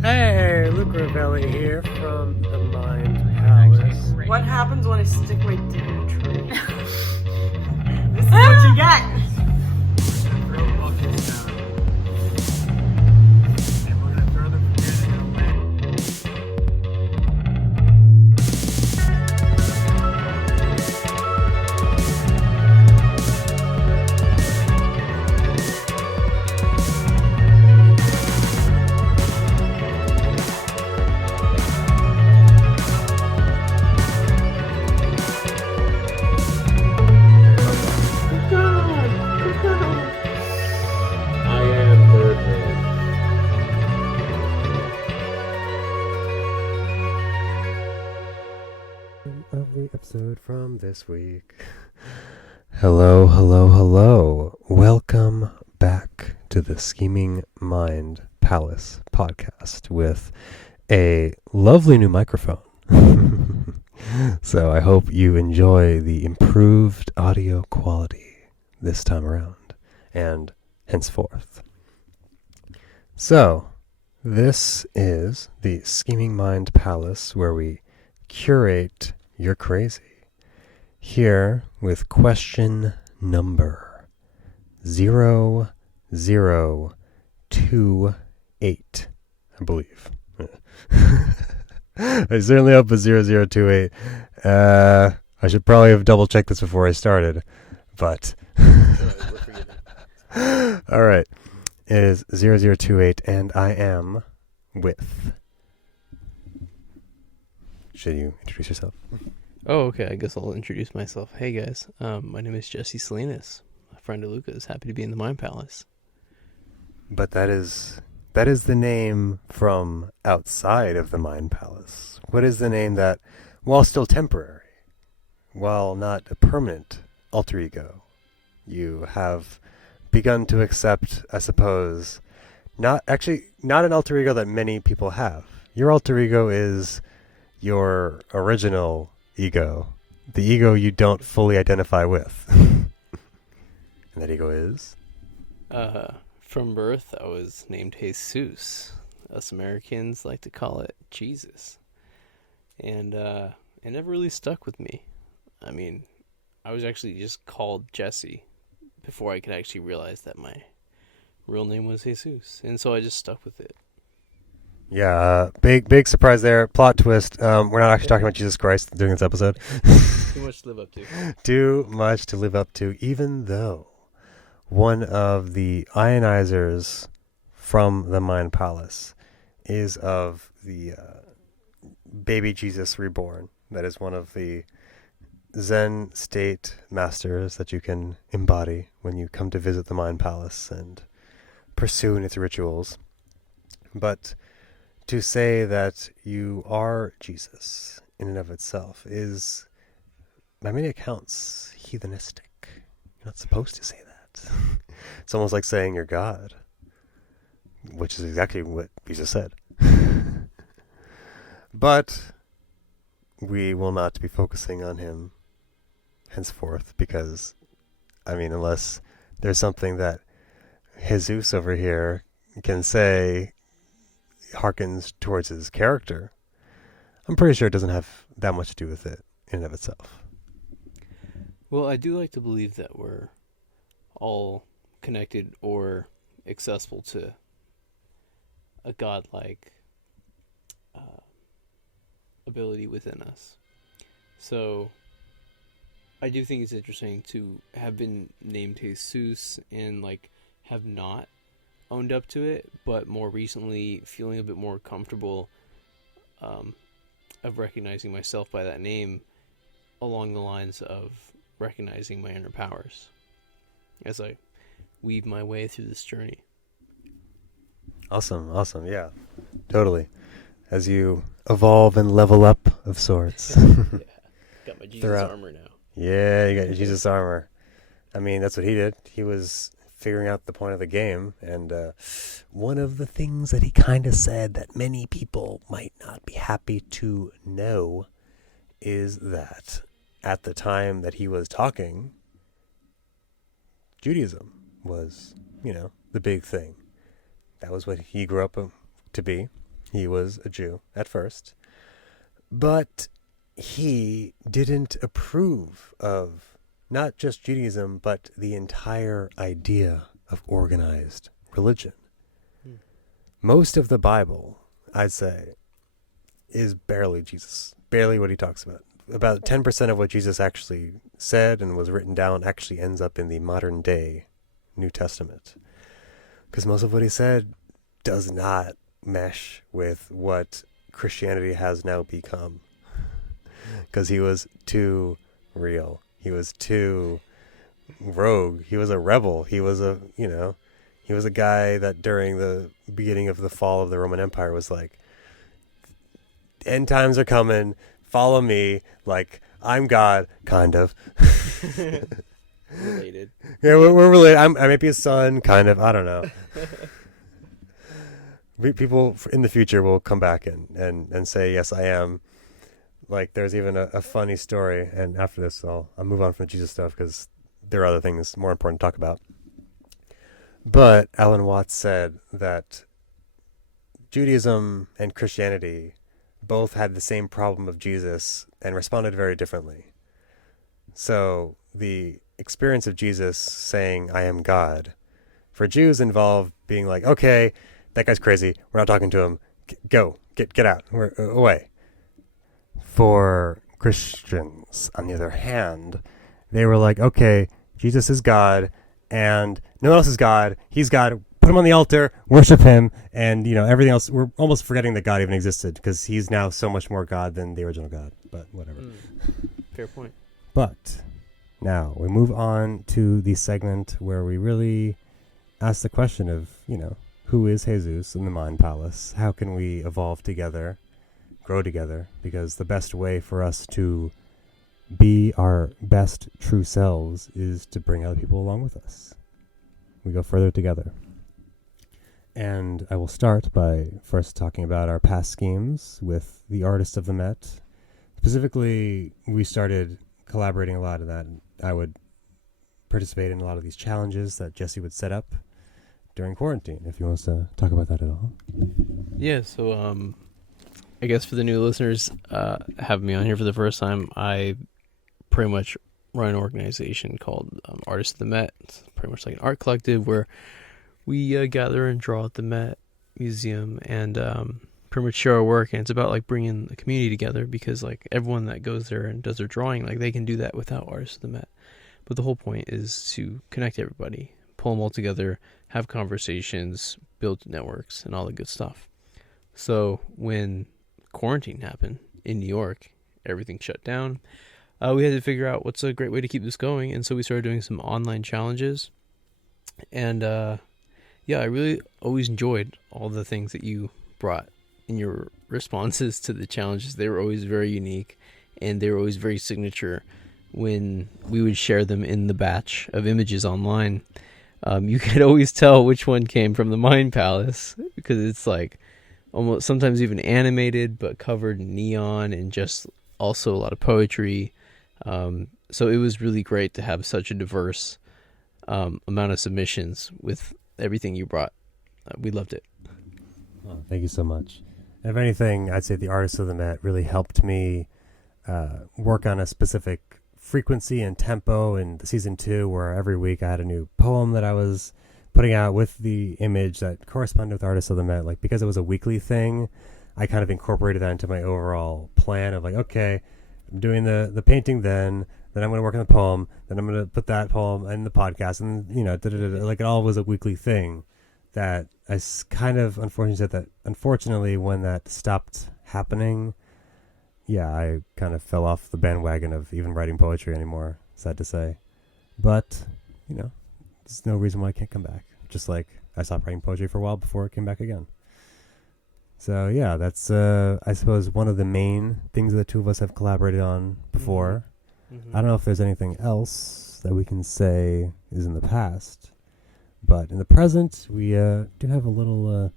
Hey, Luke Ravelli here from the Mind Palace. What happens when I stick my dick in a tree? This is what you get. Throw buckets down. And we're gonna throw them together. I am Birdman. Of the episode from this week. Hello. Welcome back to the Scheming Mind Palace podcast with a lovely new microphone. So I hope you enjoy the improved audio quality this time around and henceforth. So, this is the Scheming Mind Palace where we curate your crazy. Here with question number 0028, I believe. I certainly hope it's 0028. I should probably have double checked this before I started, but all right. It is 0028, and I am with. Should you introduce yourself? Oh, okay. I guess I'll introduce myself. Hey, guys. My name is Jesse Salinas, a friend of Luca's. Happy to be in the Mind Palace. But that is the name from outside of the Mind Palace. What is the name that, while still temporary, while not a permanent alter ego, you have begun to accept, I suppose, not an alter ego that many people have. Your alter ego is your original ego, the ego you don't fully identify with. And that ego is? From birth, I was named Jesus. Us Americans like to call it Jesus. And it never really stuck with me. I mean, I was actually just called Jesse before I could actually realize that my real name was Jesus. And so I just stuck with it. Yeah, big surprise there. Plot twist. We're not actually talking about Jesus Christ during this episode. Too much to live up to. Too much to live up to, even though one of the ionizers from the Mind Palace is of the baby Jesus reborn. That is one of the Zen state masters that you can embody when you come to visit the Mind Palace and pursue its rituals. But to say that you are Jesus in and of itself is, by many accounts, heathenistic. You're not supposed to say that. It's almost like saying you're God, which is exactly what Jesus said. But we will not be focusing on him henceforth because, I mean, unless there's something that Jesus over here can say harkens towards his character, I'm pretty sure it doesn't have that much to do with it in and of itself. Well, I do like to believe that we're all connected or accessible to a godlike ability within us. So I do think it's interesting to have been named Jesus and have not owned up to it, but more recently feeling a bit more comfortable of recognizing myself by that name along the lines of recognizing my inner powers as I weave my way through this journey. Awesome. Yeah, totally. As you evolve and level up of sorts. Yeah. Got my Jesus armor now. Yeah, you got your Jesus armor. I mean, that's what he did. He was figuring out the point of the game, and one of the things that he kind of said that many people might not be happy to know is that at the time that he was talking, Judaism was, the big thing. That was what he grew up to be. He was a Jew at first, but he didn't approve of not just Judaism, but the entire idea of organized religion. Most of the Bible, I'd say, is barely Jesus, barely what he talks about. About 10% of what Jesus actually said and was written down actually ends up in the modern day New Testament. Because most of what he said does not mesh with what Christianity has now become. Because he was too real. He was too rogue. He was a rebel. He was he was a guy that during the beginning of the fall of the Roman Empire was like, end times are coming, follow me, like, I'm God, kind of. Related. Yeah, we're related. I might be a son, kind of, I don't know. People in the future will come back and say, yes, I am. Like, there's even a funny story, and after this, I'll move on from the Jesus stuff, because there are other things more important to talk about. But Alan Watts said that Judaism and Christianity both had the same problem of Jesus and responded very differently. So the experience of Jesus saying, I am God, for Jews involved being like, okay, that guy's crazy. We're not talking to him. Get out. We're away. For Christians, on the other hand, they were like, okay, Jesus is God, and no one else is God. He's God. Put him on the altar, worship him, and everything else. We're almost forgetting that God even existed, because he's now so much more God than the original God. But whatever. Fair point. But now we move on to the segment where we really ask the question of, who is Jesus in the Mind Palace? How can we evolve together, grow together? Because the best way for us to be our best true selves is to bring other people along with us. We go further together. And I will start by first talking about our past schemes with the Artists of the Met. Specifically, we started collaborating a lot in that. I would participate in a lot of these challenges that Jesse would set up during quarantine, if he wants to talk about that at all. Yeah, so I guess for the new listeners, having me on here for the first time, I pretty much run an organization called Artists of the Met. It's pretty much like an art collective where we gather and draw at the Met Museum and pretty much share our work. And it's about like bringing the community together, because like everyone that goes there and does their drawing, like they can do that without Artists of the Met. But the whole point is to connect everybody, pull them all together, have conversations, build networks, and all the good stuff. So when quarantine happened in New York, everything shut down. We had to figure out what's a great way to keep this going, and so we started doing some online challenges. And I really always enjoyed all the things that you brought in your responses to the challenges. They were always very unique, and they were always very signature. When we would share them in the batch of images online, you could always tell which one came from the Mind Palace, because it's like almost sometimes even animated, but covered in neon and just also a lot of poetry. So it was really great to have such a diverse amount of submissions with everything you brought. We loved it. Oh, thank you so much. And if anything, I'd say the Artists of the Met really helped me work on a specific frequency and tempo in the season 2, where every week I had a new poem that I was putting out with the image that corresponded with Artists of the Met. Like, because it was a weekly thing, I kind of incorporated that into my overall plan of like, okay, I'm doing the painting, then I'm going to work on the poem, then I'm going to put that poem in the podcast, and like it all was a weekly thing. That I kind of unfortunately when that stopped happening, I kind of fell off the bandwagon of even writing poetry anymore, sad to say. But, there's no reason why I can't come back. Just like I stopped writing poetry for a while before it came back again. So, that's, I suppose, one of the main things that the two of us have collaborated on before. Mm-hmm. I don't know if there's anything else that we can say is in the past. But in the present, we do have a little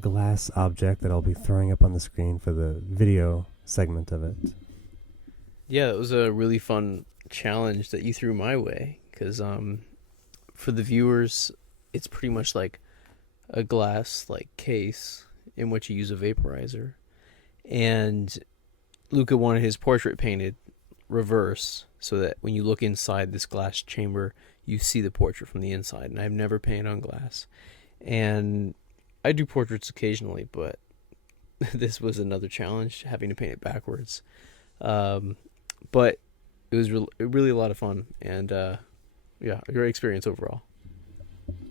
glass object that I'll be throwing up on the screen for the video segment of it. Yeah, it was a really fun challenge that you threw my way, because for the viewers, it's pretty much like a glass like case, in which you use a vaporizer. And Luca wanted his portrait painted reverse so that when you look inside this glass chamber, you see the portrait from the inside. And I've never painted on glass. And I do portraits occasionally, but this was another challenge, having to paint it backwards. But it was really a lot of fun, and yeah, a great experience overall.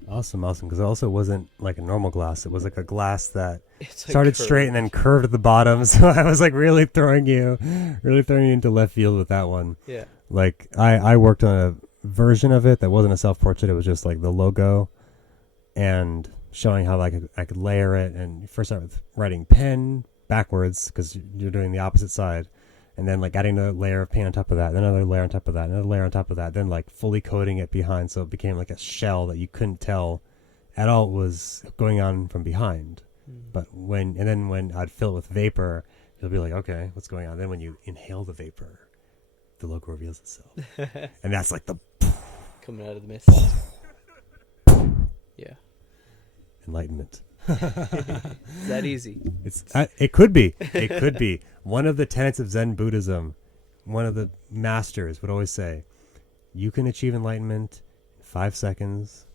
Awesome, because it also wasn't like a normal glass. It was like a glass that It's started straight and then curved at the bottom. So I was like really throwing you into left field with that one. Yeah. Like I worked on a version of it that wasn't a self-portrait. It was just like the logo and showing how I could layer it. And you first start with writing pen backwards because you're doing the opposite side. And then like adding a layer of paint on top of that, then another layer on top of that, another layer on top of that, then like fully coating it behind so it became like a shell that you couldn't tell at all what was going on from behind. But when I'd fill it with vapor, you'll be like, okay, what's going on? Then when you inhale the vapor, the logo reveals itself. And that's like the coming out of the mist. Yeah. enlightenment. It's that easy. It could be. It could be. One of the tenets of Zen Buddhism, one of the masters would always say, you can achieve enlightenment in 5 seconds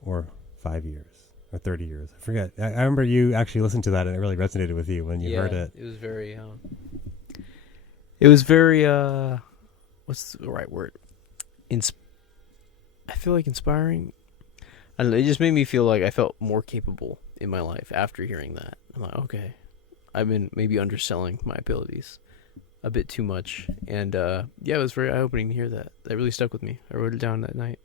or 5 years or 30 years. I forget. I remember you actually listened to that and it really resonated with you when you heard it. It was very, what's the right word? I feel like inspiring. I don't know, it just made me feel like I felt more capable in my life after hearing that. I'm like, okay, I've been maybe underselling my abilities a bit too much. And yeah, it was very eye-opening to hear that. That really stuck with me. I wrote it down that night.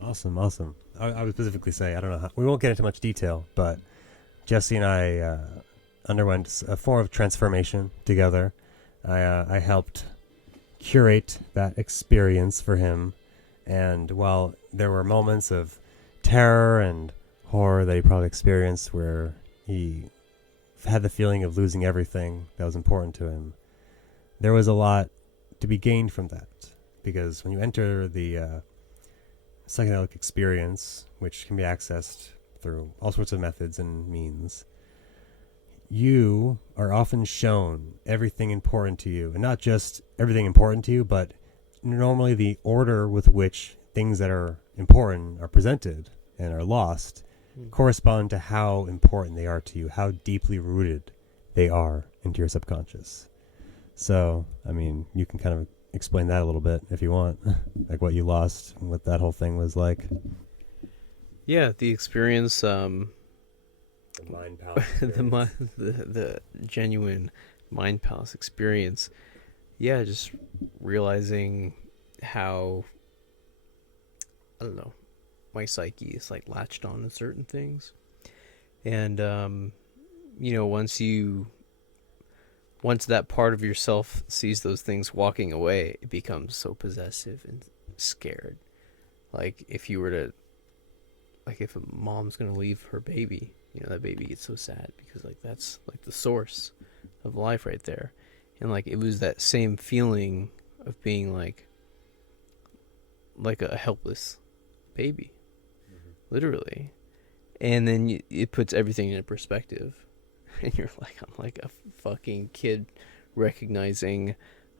Awesome. I would specifically say, I don't know how, we won't get into much detail, but Jesse and I underwent a form of transformation together. I helped curate that experience for him. And while there were moments of terror and horror that he probably experienced where he had the feeling of losing everything that was important to him, there was a lot to be gained from that. Because when you enter the psychedelic experience, which can be accessed through all sorts of methods and means, you are often shown everything important to you. And not just everything important to you, but normally the order with which things that are important are presented and are lost correspond to how important they are to you, how deeply rooted they are into your subconscious. So, I mean, you can kind of explain that a little bit if you want, like what you lost and what that whole thing was like. Yeah, the experience, The mind palace the genuine mind palace experience. Yeah, just realizing how, I don't know, my psyche is like latched on to certain things. And, you know, once that part of yourself sees those things walking away, it becomes so possessive and scared. Like if you were to, like if a mom's going to leave her baby, you know, that baby gets so sad because like that's like the source of life right there. And like it was that same feeling of being like a helpless baby, literally. And then it puts everything in perspective, and you're like, I'm like a fucking kid recognizing,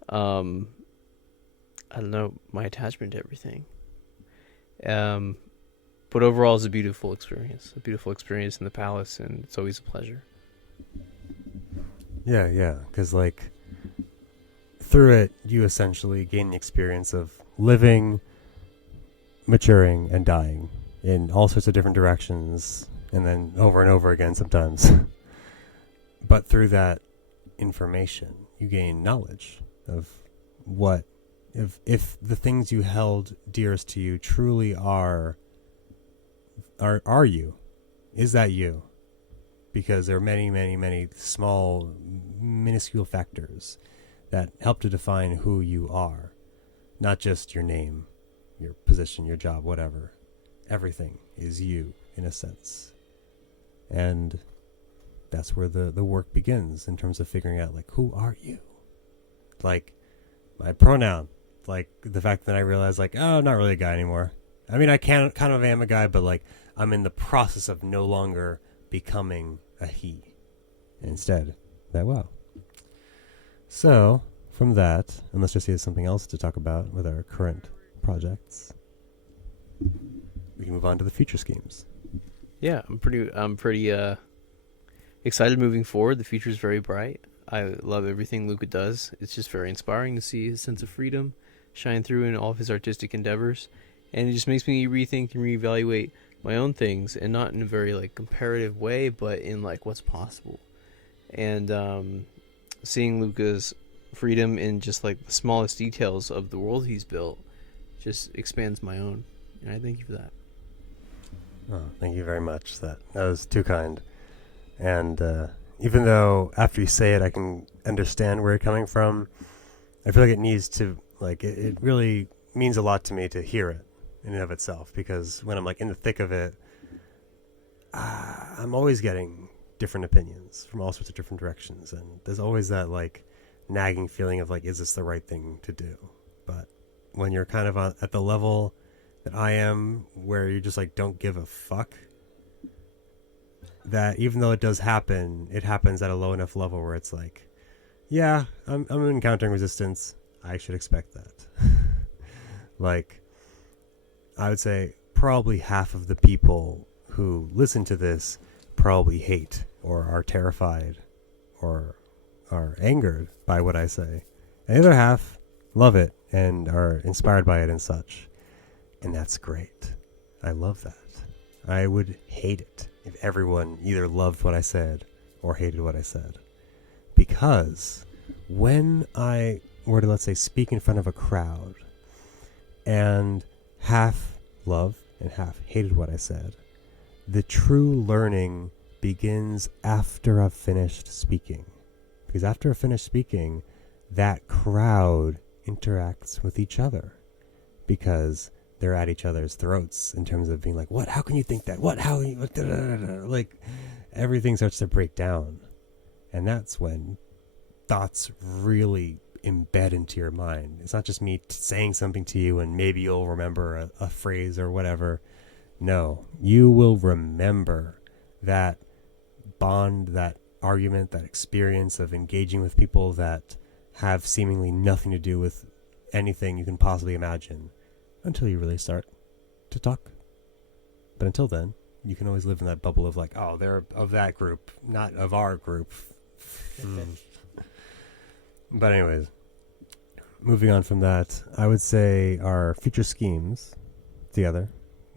I don't know, my attachment to everything. But overall, it's a beautiful experience in the palace, and it's always a pleasure. Yeah, because like through it, you essentially gain the experience of living, maturing, and dying in all sorts of different directions, and then over and over again sometimes. But through that information, you gain knowledge of what, if the things you held dearest to you truly are you? Is that you? Because there are many, many, many small, minuscule factors that help to define who you are. Not just your name, your position, your job, whatever. Everything is you, in a sense. And that's where the work begins in terms of figuring out, like, who are you? Like, my pronoun. Like, the fact that I realized, like, oh, I'm not really a guy anymore. I mean, I kind of am a guy, but, like, I'm in the process of no longer becoming a he. Instead, that wow. So, from that, unless Jesse has something else to talk about with our current projects, we can move on to the future schemes. Yeah, I'm pretty excited moving forward. The future is very bright. I love everything Luca does. It's just very inspiring to see his sense of freedom shine through in all of his artistic endeavors, and it just makes me rethink and reevaluate my own things, and not in a very like comparative way, but in like what's possible. And seeing Luca's freedom in just like the smallest details of the world he's built just expands my own, and I thank you for that. Oh, thank you very much. That was too kind. And even though after you say it, I can understand where you're coming from, I feel like it needs to, like, it really means a lot to me to hear it in and of itself, because when I'm like in the thick of it, I'm always getting different opinions from all sorts of different directions, and there's always that like nagging feeling of like, is this the right thing to do? But when you're kind of at the level that I am, where you just like don't give a fuck, that even though it does happen, it happens at a low enough level where it's like, yeah, I'm encountering resistance. I should expect that. Like, I would say probably half of the people who listen to this probably hate or are terrified or are angered by what I say. And the other half love it and are inspired by it and such. And that's great. I love that. I would hate it if everyone either loved what I said or hated what I said. Because when I were to, let's say, speak in front of a crowd and half loved and half hated what I said, the true learning begins after I've finished speaking. Because after I've finished speaking, that crowd interacts with each other. Because they're at each other's throats in terms of being like, what? How can you think that? What? How? Like, everything starts to break down. And that's when thoughts really embed into your mind. It's not just me saying something to you and maybe you'll remember a phrase or whatever. No, you will remember that bond, that argument, that experience of engaging with people that have seemingly nothing to do with anything you can possibly imagine, until you really start to talk. But until then, you can always live in that bubble of like, oh, they're of that group, not of our group. But anyways, moving on from that, I would say our future schemes together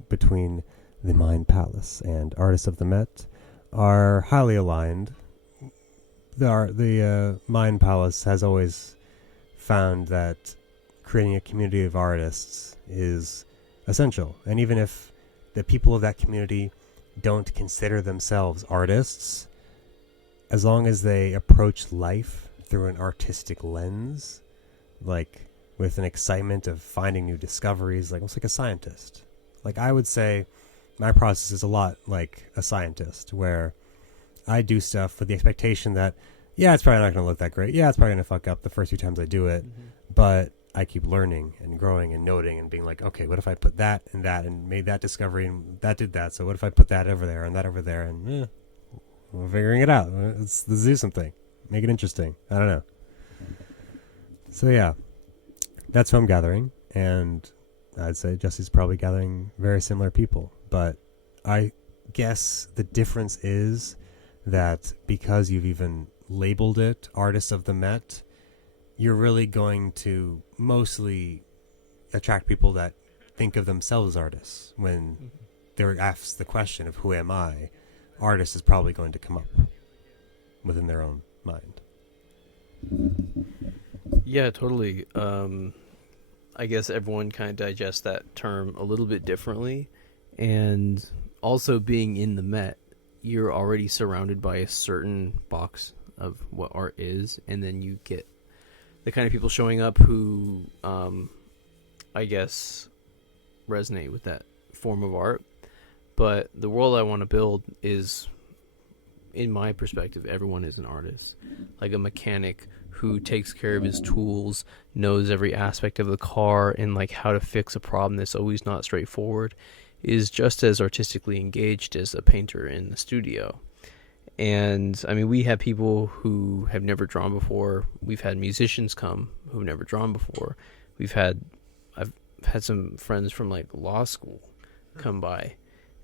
between the Mind Palace and Artists of the Met are highly aligned. The Mind Palace has always found that creating a community of artists is essential. And even if the people of that community don't consider themselves artists, as long as they approach life through an artistic lens, like with an excitement of finding new discoveries, like almost like a scientist. Like, I would say my process is a lot like a scientist, where I do stuff with the expectation that, yeah, it's probably not going to look that great. Yeah, it's probably going to fuck up the first few times I do it. Mm-hmm. But I keep learning and growing and noting and being like, okay, what if I put that and made that discovery and that did that? So what if I put that over there and that over there? And we're figuring it out. Let's do something. Make it interesting. I don't know. So yeah, that's who I'm gathering. And I'd say Jesse's probably gathering very similar people. But I guess the difference is that because you've even labeled it Artists of the Met, you're really going to mostly attract people that think of themselves as artists. When they're asked the question of who am I, artist is probably going to come up within their own mind. Yeah, totally. I guess everyone kind of digests that term a little bit differently. And also, being in the Met, you're already surrounded by a certain box of what art is, and then you get the kind of people showing up who, I guess, resonate with that form of art. But the world I want to build is, in my perspective, everyone is an artist. Like a mechanic who takes care of his tools, knows every aspect of the car, and like how to fix a problem that's always not straightforward, is just as artistically engaged as a painter in the studio. And I mean, we have people who have never drawn before. We've had musicians come who've never drawn before. I've had some friends from like law school come by,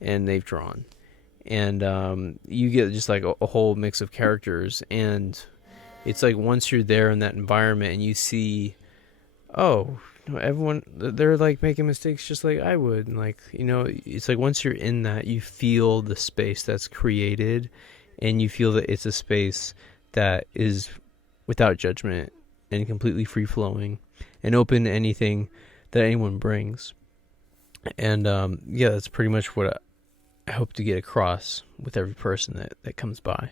and they've drawn. And you get just like a whole mix of characters, and it's like once you're there in that environment and you see, oh, everyone, they're like making mistakes just like I would, and like, it's like once you're in that, you feel the space that's created, and you feel that it's a space that is without judgment and completely free flowing and open to anything that anyone brings. And yeah, that's pretty much what I hope to get across with every person that comes by.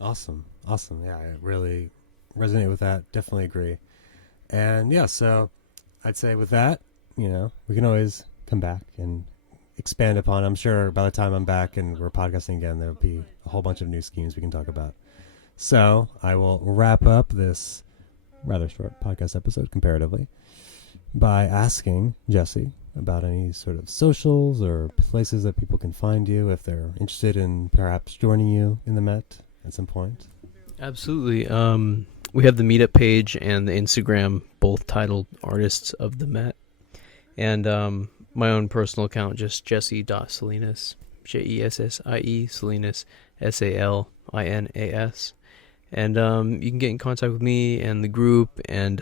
Awesome. Yeah, I really resonate with that. Definitely agree. And yeah, so I'd say with that, we can always come back and expand upon. I'm sure by the time I'm back and we're podcasting again, there'll be a whole bunch of new schemes we can talk about. So I will wrap up this rather short podcast episode comparatively by asking Jesse about any sort of socials or places that people can find you if they're interested in perhaps joining you in the Met at some point. Absolutely. We have the meetup page and the Instagram, both titled Artists of the Met. And my own personal account, just jesse.salinas, Jessie, Salinas, Salinas. And you can get in contact with me and the group, and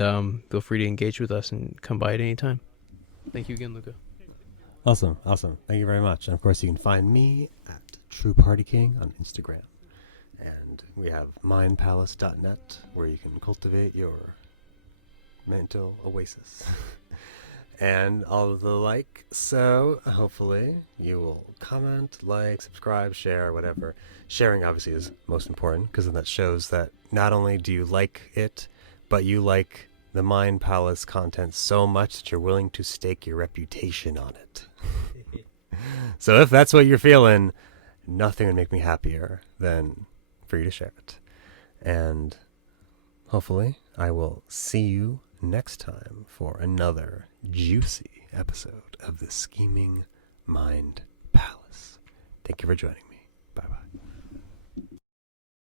feel free to engage with us and come by at any time. Thank you again, Luca. Awesome. Thank you very much. And of course, you can find me at True Party King on Instagram. And we have mindpalace.net, where you can cultivate your mental oasis. And all of the like. So hopefully you will comment, like, subscribe, share, whatever. Sharing obviously is most important, because then that shows that not only do you like it, but you like the Mind Palace content so much that you're willing to stake your reputation on it. So if that's what you're feeling, nothing would make me happier than for you to share it. And hopefully I will see you next time for another juicy episode of the Scheming Mind Palace. Thank you for joining me. Bye-bye.